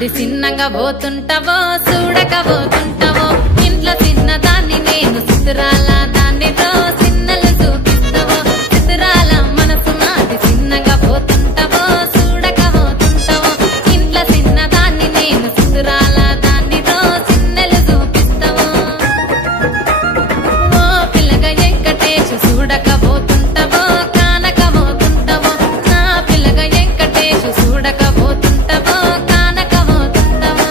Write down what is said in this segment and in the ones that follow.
నాది చిన్నగా పోతుంటావో చూడకపోతుంటావో ఇంట్లో చిన్నదాన్ని నేను సిద్ధురాల దాన్నితో సిన్నలు చూపిస్తావో సిద్ధురాల మనసు నాది చిన్నగా పోతుంటావో చూడకపోతుంటావో ఇంట్లో చిన్నదాన్ని నేను సిద్ధురాల దాన్నితో సిన్నలు చూపిస్తావో ఓ పిల్లగా వెంకటేశు చూడకపోతుంటావో కానకపోతుంటావో నా పిల్లగా వెంకటేశు చూడకపోతుంటావో కానకపోతుంటావో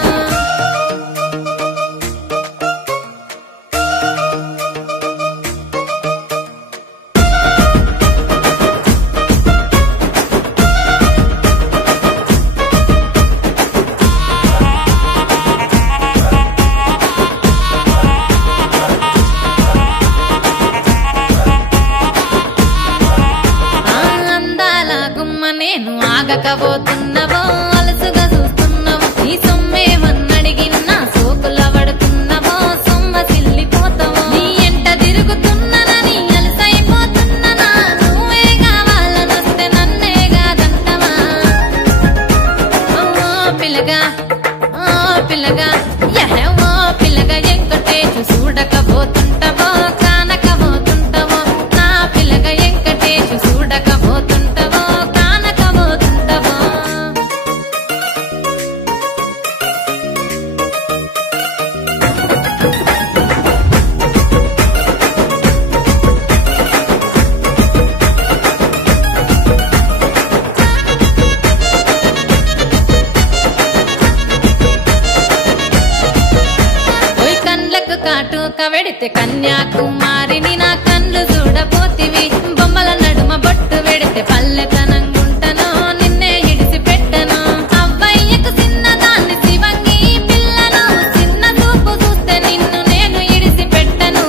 అందాల గుమ్మ నేను ఆగకపోతున్నావో అలసుగా చూస్తున్నావో నీ సొమ్మేమన్నడిగినా సోకుల పడుతున్నావో సొమ్మ సిల్లిపోతావో నీ ఎంట తిరుగుతున్నానని అలసైపోతున్నానా నువ్వే కావాలనొస్తే నన్నే కాదంటవా ఓ పిల్లగా యహ ఓ పిల్లగా వెంకటేశు చూడకపోతుంటావో కానకపోతుంటావో నా పిల్లగా వెంకటేశు చూడకపోతుంటావో కానకపోతుంటావో ఓయ్ కండ్లకు కాటుక వెడితే కన్యాకుమారిని నా కండ్లు చూడపోతివి బొమ్మల నడుమ బొట్టు వెడితే పల్లెతనంగుంటను నిన్నే ఇడిసి పెట్టను అవ్వయ్యకు చిన్నదాన్ని శివంగి పిల్లను చిన్న చూపు చూస్తే నిన్ను నేను ఇడిసి పెట్టను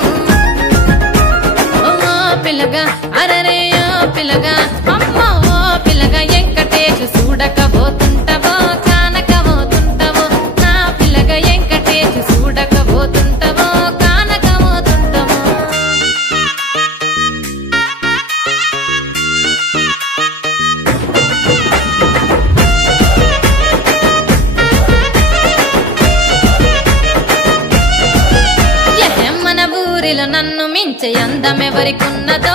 ఓ పిల్లగా అరరే ఓ పిల్లగా అమ్మో ఓ పిల్లగా వెంకటేశు చూడకపోతుంటావో కానకపోతుంటావో నా పిల్లగా వెంకటేశు చూడకపోతుంటావో కానకపోతుంటావో మన ఊరిలో నన్ను మించే అందమెవరికున్నదో